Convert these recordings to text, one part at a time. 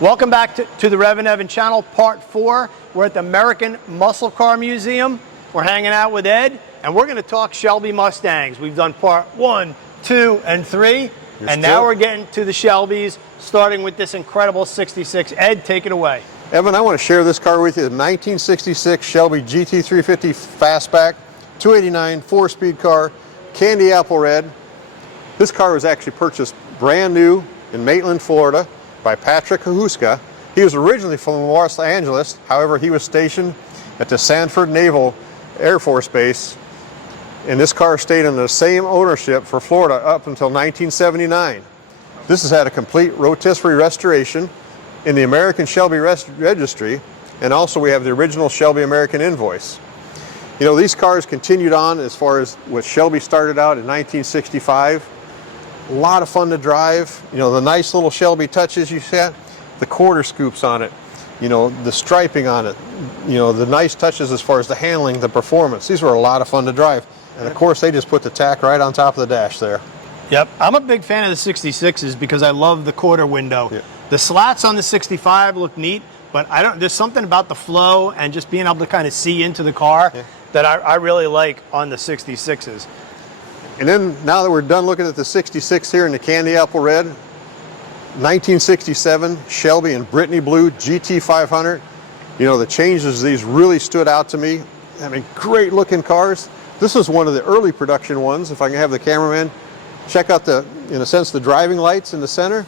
Welcome back to the REVan Evan channel, part 4. We're at the American Muscle Car Museum. We're hanging out with Ed, and we're going to talk Shelby Mustangs. We've done part 1, 2, and 3, and now we're getting to the Shelbys, starting with this incredible 66. Ed, take it away. Evan, I want to share this car with you. The 1966 Shelby GT350 Fastback, 289, 4-speed car, candy apple red. This car was actually purchased brand new in Maitland, Florida by Patrick Kahuska. He was originally from Los Angeles. However, he was stationed at the Sanford Naval Air Force Base, and this car stayed in the same ownership for Florida up until 1979. This has had a complete rotisserie restoration in the American Shelby Registry, and also we have the original Shelby American invoice. You know, these cars continued on as far as what Shelby started out in 1965. A lot of fun to drive. You know, the nice little Shelby touches you see, the quarter scoops on it, you know, the striping on it, you know, the nice touches as far as the handling, the performance. These were a lot of fun to drive. And of course, they just put the tack right on top of the dash there. Yep, I'm a big fan of the 66s because I love the quarter window. Yeah. The slats on the 65 look neat, but there's something about the flow and just being able to kind of see into the car that I really like on the 66s. And then now that we're done looking at the 66 here in the candy apple red, 1967 Shelby and Brittany Blue GT500. You know, the changes, these really stood out to me. I mean, great looking cars. This is one of the early production ones. If I can have the cameraman check out the, in a sense, the driving lights in the center.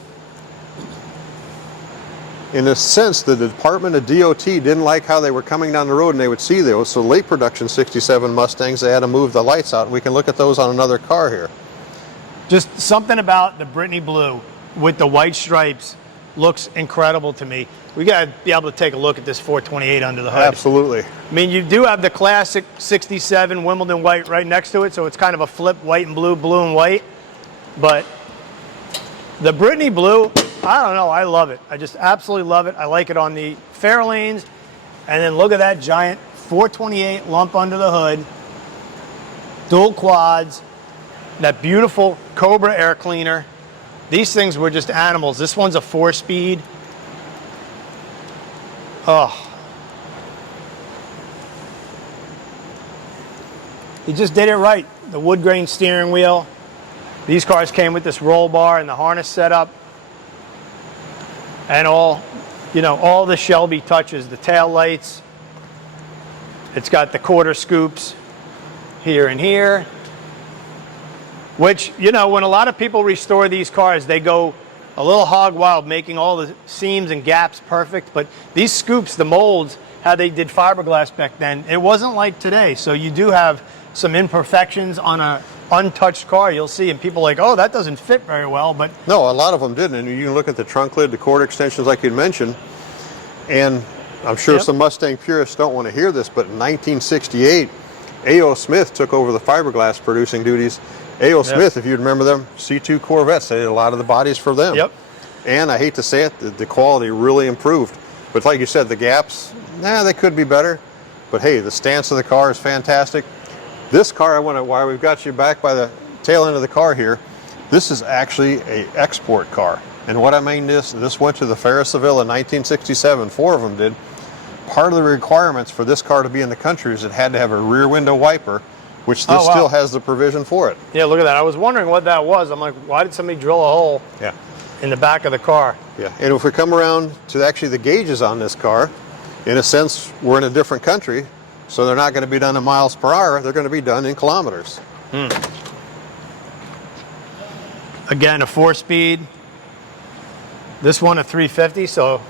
In a sense, the Department of DOT didn't like how they were coming down the road and they would see those. So late production 67 Mustangs, they had to move the lights out. We can look at those on another car here. Just something about the Brittany Blue with the white stripes looks incredible to me. We got to be able to take a look at this 428 under the hood. Absolutely. I mean, you do have the classic 67 Wimbledon white right next to it, so it's kind of a flip white and blue, blue and white. But the Brittany Blue, I don't know, I love it. I just absolutely love it. I like it on the fair lanes. And then look at that giant 428 lump under the hood, dual quads, that beautiful Cobra air cleaner. These things were just animals. This one's a 4-speed. Oh. He just did it right. The wood grain steering wheel. These cars came with this roll bar and the harness setup. And all, you know, all the Shelby touches, the tail lights. It's got the quarter scoops here and here. Which, you know, when a lot of people restore these cars, they go a little hog wild, making all the seams and gaps perfect. But these scoops, the molds, how they did fiberglass back then, it wasn't like today. So you do have some imperfections on a untouched car. You'll see, and people are like, oh, that doesn't fit very well. But no, a lot of them didn't. And you can look at the trunk lid, the quarter extensions like you mentioned. And I'm sure some Mustang purists don't want to hear this, but in 1968, A.O. Smith took over the fiberglass producing duties. A.O. Smith, if you remember them, C2 Corvettes, they did a lot of the bodies for them. Yep. And I hate to say it, the quality really improved. But like you said, the gaps, they could be better. But hey, the stance of the car is fantastic. This car, why we've got you back by the tail end of the car here, this is actually an export car. And what I mean this went to the Fair of Seville in 1967, 4 of them did. Part of the requirements for this car to be in the country is it had to have a rear window wiper, which this still has the provision for it. Yeah, look at that. I was wondering what that was. I'm like, why did somebody drill a hole in the back of the car? Yeah, and if we come around to actually the gauges on this car, in a sense, we're in a different country, so they're not going to be done in miles per hour, they're going to be done in kilometers. Again, a 4-speed. This one a 350, so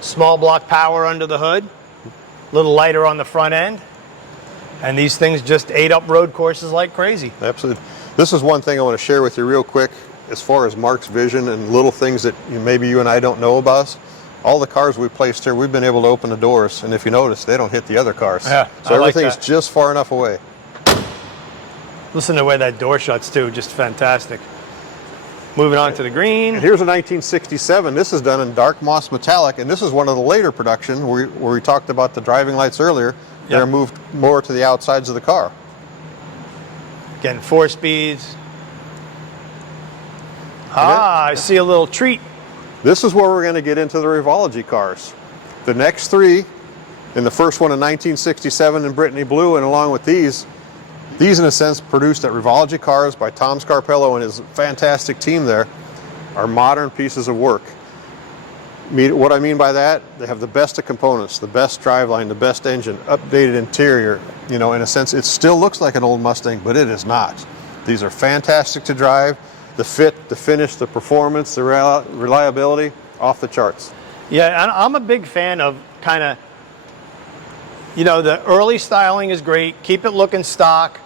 small block power under the hood, a little lighter on the front end. And these things just ate up road courses like crazy. Absolutely. This is one thing I want to share with you real quick as far as Mark's vision and little things that maybe you and I don't know about. All the cars we placed here, we've been able to open the doors, and if you notice, they don't hit the other cars. Yeah, so everything's just far enough away. Listen to the way that door shuts too, just fantastic. Moving on to the green. And here's a 1967. This is done in dark moss metallic, and this is one of the later production where we talked about the driving lights earlier. They're moved more to the outsides of the car. Again, 4 speeds. Ah, I see a little treat This is where we're going to get into the Revology cars. The next three, and the first one in 1967 in Brittany Blue, and along with these in a sense produced at Revology Cars by Tom Scarpello and his fantastic team there, are modern pieces of work. What I mean by that, they have the best of components, the best driveline, the best engine, updated interior. You know, in a sense, it still looks like an old Mustang, but it is not. These are fantastic to drive. The fit, the finish, the performance, the reliability, off the charts. Yeah, I'm a big fan of kind of, you know, the early styling is great. Keep it looking stock.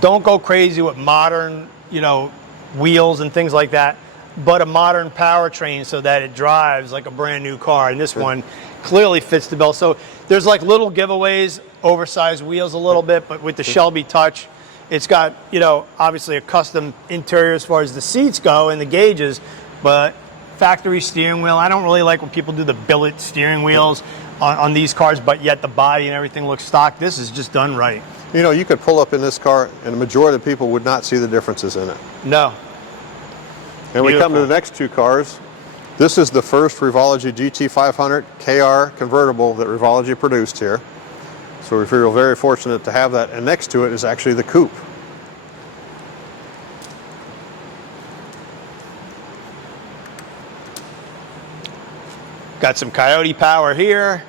Don't go crazy with modern, you know, wheels and things like that, but a modern powertrain so that it drives like a brand new car. And this one clearly fits the bill. So there's like little giveaways, oversized wheels a little bit, but with the Shelby touch, it's got, you know, obviously a custom interior as far as the seats go and the gauges, but factory steering wheel. I don't really like when people do the billet steering wheels on these cars, but yet the body and everything looks stock. This is just done right. You know, you could pull up in this car and the majority of the people would not see the differences in it. No. And we come to the next two cars. This is the first Revology GT500 KR convertible that Revology produced here. So we feel very fortunate to have that. And next to it is actually the coupe. Got some Coyote power here.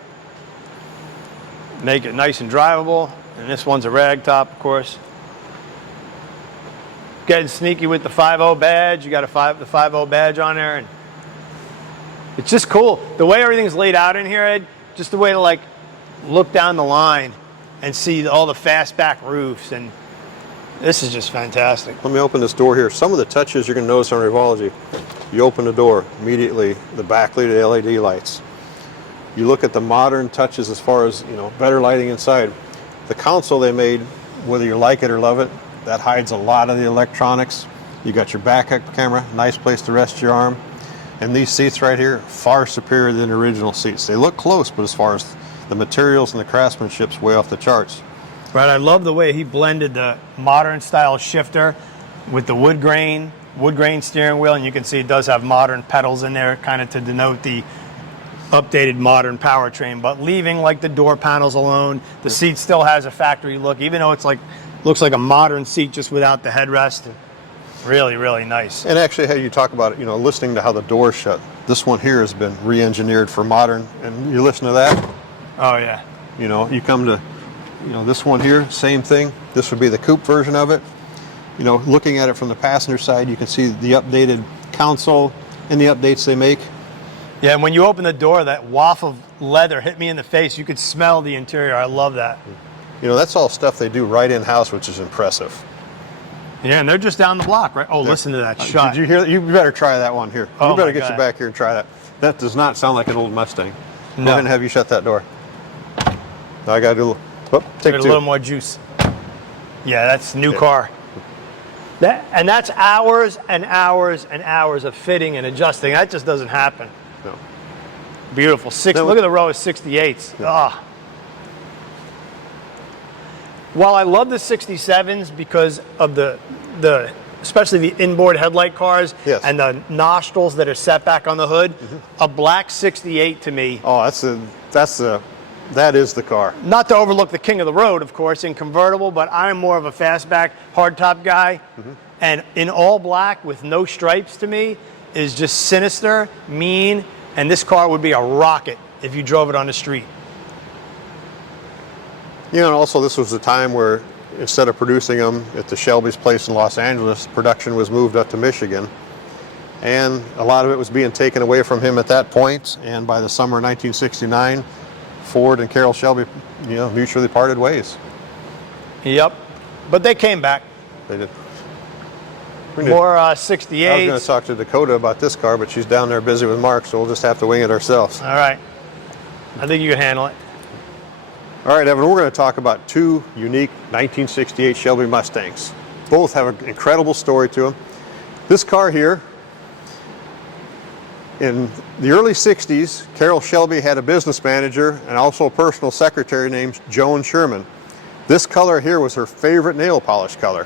Make it nice and drivable. And this one's a rag top, of course. Getting sneaky with the 5.0 badge. You got the 5.0 badge on there, and it's just cool. The way everything's laid out in here, Ed, just the way to like look down the line and see all the fastback roofs, and this is just fantastic. Let me open this door here. Some of the touches you're going to notice on Revology. You open the door, immediately the backlight of the LED lights. You look at the modern touches as far as, you know, better lighting inside. The console they made, whether you like it or love it, that hides a lot of the electronics. You got your backup camera, nice place to rest your arm. And these seats right here, far superior than the original seats. They look close, but as far as the materials and the craftsmanship's way off the charts. Right, I love the way he blended the modern style shifter with the wood grain steering wheel, and you can see it does have modern pedals in there, kind of to denote the updated modern powertrain, but leaving like the door panels alone. The seat still has a factory look, even though it's like looks like a modern seat just without the headrest. Really, really nice. And actually, how you talk about it, you know, listening to how the doors shut. This one here has been re-engineered for modern, and you listen to that. Oh yeah. You know, you come to, you know, this one here, same thing. This would be the coupe version of it. You know, looking at it from the passenger side, you can see the updated console and the updates they make. Yeah, and when you open the door, that waft of leather hit me in the face. You could smell the interior. I love that. You know, that's all stuff they do right in-house, which is impressive. Yeah, and they're just down the block, right? Oh, listen to that shot. Did you hear that? You better try that one here. Oh, you better my get God. you back here and try that. That does not sound like an old Mustang. No. Go ahead and have you shut that door. Now I got to do a little, take Give it two. a little more juice. Yeah, that's a new car. And that's hours and hours and hours of fitting and adjusting. That just doesn't happen. No. Beautiful. Look at the row of 68s. Yeah. Ah. While I love the 67s because of the especially the inboard headlight cars, yes, and the nostrils that are set back on the hood, a black 68 to me. Oh, that is the car. Not to overlook the king of the road, of course, in convertible, but I'm more of a fastback hardtop guy. And in all black with no stripes to me is just sinister, mean, and this car would be a rocket if you drove it on the street. You know, and also this was a time where instead of producing them at the Shelby's place in Los Angeles, production was moved up to Michigan. And a lot of it was being taken away from him at that point. And by the summer of 1969, Ford and Carroll Shelby, you know, mutually parted ways. Yep. But they came back. They did. More I was 68s. going to talk to Dakota about this car, but she's down there busy with Mark, so we'll just have to wing it ourselves. All right. I think you can handle it. All right, Evan, we're going to talk about two unique 1968 Shelby Mustangs. Both have an incredible story to them. This car here, in the early 60s, Carroll Shelby had a business manager and also a personal secretary named Joan Sherman. This color here was her favorite nail polish color.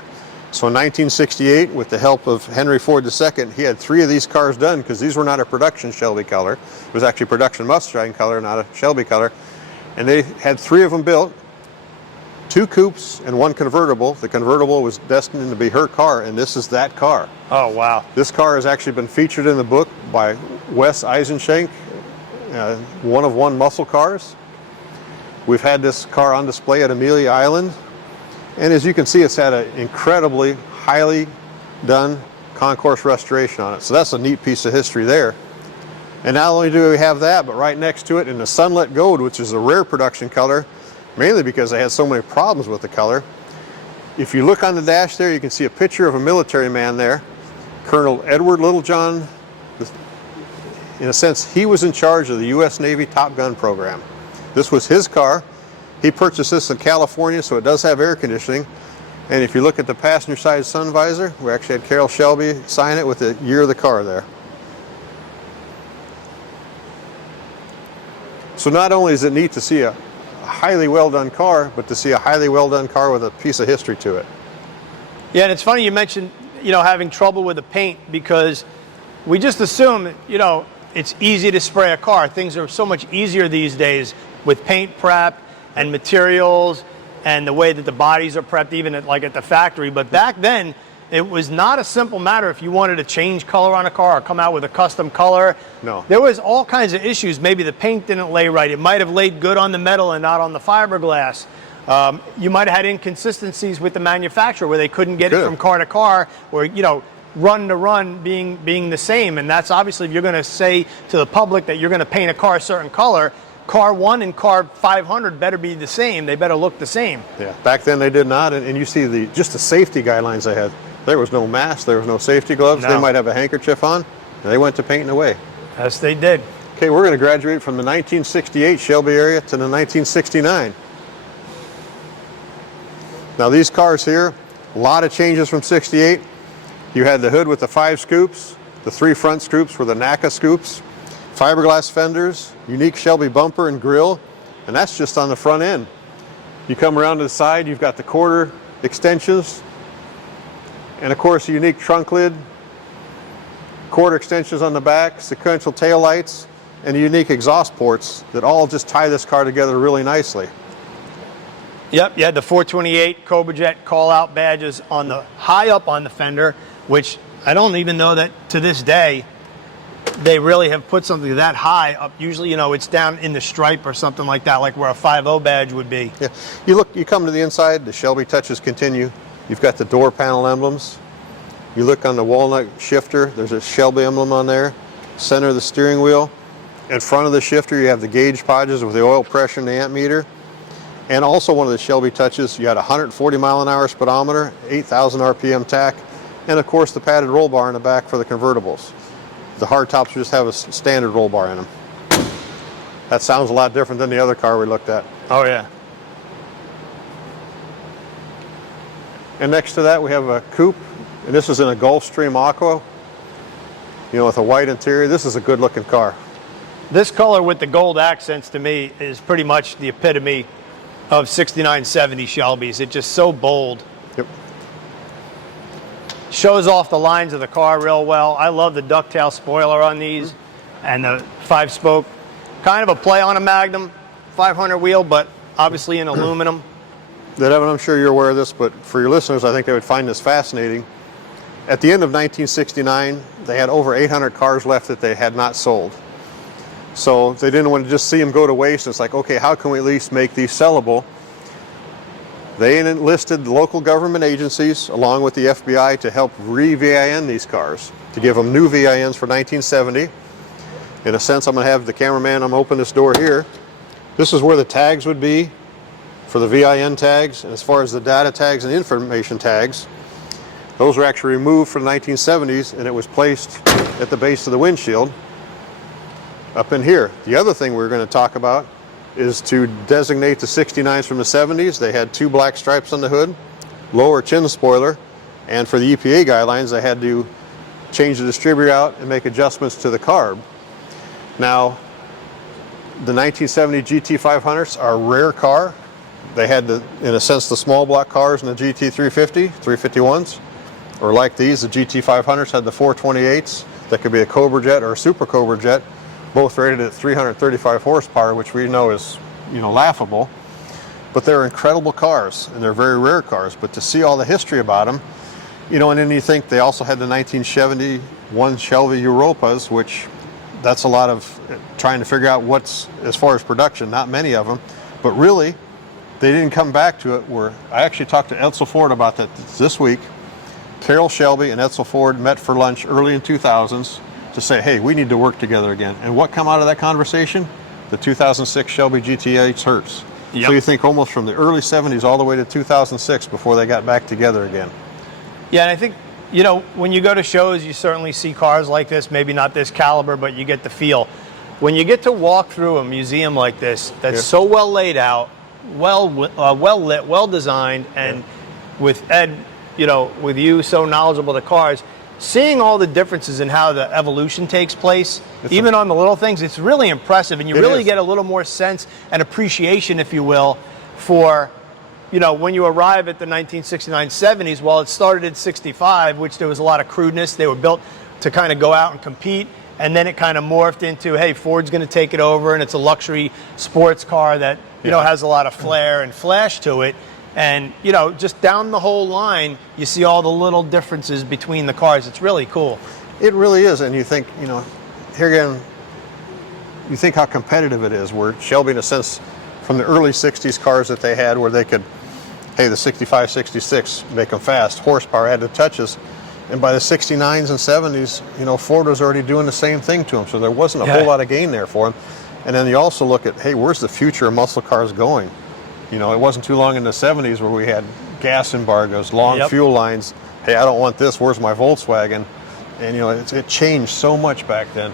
So in 1968, with the help of Henry Ford II, he had 3 of these cars done because these were not a production Shelby color. It was actually production Mustang color, not a Shelby color. And they had 3 of them built, 2 coupes and 1 convertible. The convertible was destined to be her car, and this is that car. Oh, wow. This car has actually been featured in the book by Wes Eisenschenk, One of One Muscle Cars. We've had this car on display at Amelia Island. And as you can see, it's had an incredibly highly done concourse restoration on it. So that's a neat piece of history there. And not only do we have that, but right next to it in the Sunlit Gold, which is a rare production color, mainly because they had so many problems with the color. If you look on the dash there, you can see a picture of a military man there, Colonel Edward Littlejohn. In a sense, he was in charge of the U.S. Navy Top Gun program. This was his car. He purchased this in California, so it does have air conditioning. And if you look at the passenger side sun visor, we actually had Carol Shelby sign it with the year of the car there. So not only is it neat to see a highly well done car, but to see a highly well done car with a piece of history to it. Yeah, and it's funny you mentioned, having trouble with the paint, because we just assume, it's easy to spray a car. Things are so much easier these days with paint prep and materials and the way that the bodies are prepped, even at the factory. But back then, it was not a simple matter if you wanted to change color on a car or come out with a custom color. No. There was all kinds of issues. Maybe the paint didn't lay right. It might have laid good on the metal and not on the fiberglass. You might have had inconsistencies with the manufacturer where they couldn't get it from car to car, or run to run being the same. And that's obviously, if you're going to say to the public that you're going to paint a car a certain color, car 1 and car 500 better be the same. They better look the same. Yeah, back then they did not. And you see just the safety guidelines they had. There was no mask, there was no safety gloves. No. They might have a handkerchief on, and they went to painting away. Yes, they did. Okay, we're going to graduate from the 1968 Shelby area to the 1969. Now these cars here, a lot of changes from 68. You had the hood with the 5 scoops. The 3 front scoops were the NACA scoops. Fiberglass fenders, unique Shelby bumper and grille, and that's just on the front end. You come around to the side, you've got the quarter extensions, and of course a unique trunk lid, quarter extensions on the back, sequential tail lights, and unique exhaust ports that all just tie this car together really nicely. Yep, you had the 428 Cobra Jet call-out badges on the high up on the fender, which I don't even know that to this day they really have put something that high up. Usually, it's down in the stripe or something like that, like where a 5.0 badge would be. Yeah, you come to the inside, the Shelby touches continue. You've got the door panel emblems. You look on the walnut shifter, there's a Shelby emblem on there. Center of the steering wheel. In front of the shifter, you have the gauge podges with the oil pressure and the amp meter. And also one of the Shelby touches, you had a 140 mile an hour speedometer, 8,000 RPM tach, and of course the padded roll bar in the back for the convertibles. The hardtops just have a standard roll bar in them. That sounds a lot different than the other car we looked at. Oh yeah. And next to that we have a coupe, and this is in a Gulfstream Aqua, with a white interior. This is a good looking car. This color with the gold accents to me is pretty much the epitome of 6970 Shelbys. It's just so bold. Yep. Shows off the lines of the car real well. I love the ducktail spoiler on these, and the 5-spoke. Kind of a play on a Magnum 500 wheel, but obviously in aluminum. Evan, I'm sure you're aware of this, but for your listeners, I think they would find this fascinating. At the end of 1969, they had over 800 cars left that they had not sold. So they didn't want to just see them go to waste. It's like, okay, how can we at least make these sellable? They enlisted local government agencies along with the FBI to help re-VIN these cars, to give them new VINs for 1970. In a sense, I'm going to have the cameraman, I'm going to open this door here. This is where the tags would be for the VIN tags, and as far as the data tags and information tags, those were actually removed from the 1970s, and it was placed at the base of the windshield up in here. The other thing we're going to talk about is to designate the 69s from the 70s. They had 2 black stripes on the hood, lower chin spoiler, and for the EPA guidelines, they had to change the distributor out and make adjustments to the carb. Now, the 1970 GT500s are a rare car. They had, in a sense, the small block cars in the GT350, 351s, or like these, the GT500s had the 428s that could be a Cobra jet or a Super Cobra jet, both rated at 335 horsepower, which we know is, laughable. But they're incredible cars, and they're very rare cars. But to see all the history about them, and then you think they also had the 1971 Shelby Europas, which that's a lot of trying to figure out what's, as far as production, not many of them. But really, they didn't come back to it. Where I actually talked to Edsel Ford about that this week. Carroll Shelby and Edsel Ford met for lunch early in 2000s to say, hey, we need to work together again. And what come out of that conversation? The 2006 Shelby GT8 Hertz. Yep. So you think almost from the early 70s all the way to 2006 before they got back together again. Yeah, and I think, when you go to shows, you certainly see cars like this, maybe not this caliber, but you get the feel. When you get to walk through a museum like this, that's so well laid out, well lit, well designed, and with Ed, with you so knowledgeable of the cars, seeing all the differences in how the evolution takes place, even on the little things, it's really impressive, and you really get a little more sense and appreciation, if you will, for, when you arrive at the 1969 70s. Well, it started in 65, which there was a lot of crudeness. They were built to kind of go out and compete, and then it kind of morphed into, hey, Ford's going to take it over, and it's a luxury sports car that, has a lot of flair and flash to it. And, just down the whole line, you see all the little differences between the cars. It's really cool. It really is. And you think, here again, you think how competitive it is, where Shelby, in a sense, from the early 60s cars that they had, where they could, hey, the 65, 66, make them fast, horsepower, add the touches. And by the 69s and 70s, Ford was already doing the same thing to them. So there wasn't a whole lot of gain there for them. And then you also look at, hey, where's the future of muscle cars going? It wasn't too long in the 70s where we had gas embargoes, long fuel lines. Hey, I don't want this. Where's my Volkswagen? And, it changed so much back then.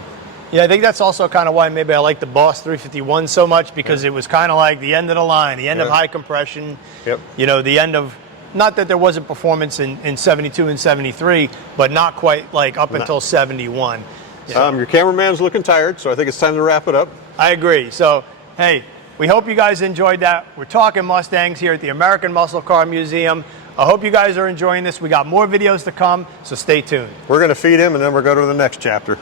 Yeah, I think that's also kind of why maybe I like the Boss 351 so much, because it was kind of like the end of the line, the end of high compression, the end of, not that there wasn't performance in 72 and 73, but not quite like up until 71. Your cameraman's looking tired, so I think it's time to wrap it up. I agree. So, hey, we hope you guys enjoyed that. We're talking Mustangs here at the American Muscle Car Museum. I hope you guys are enjoying this. We got more videos to come, so stay tuned. We're going to feed him, and then we'll go to the next chapter.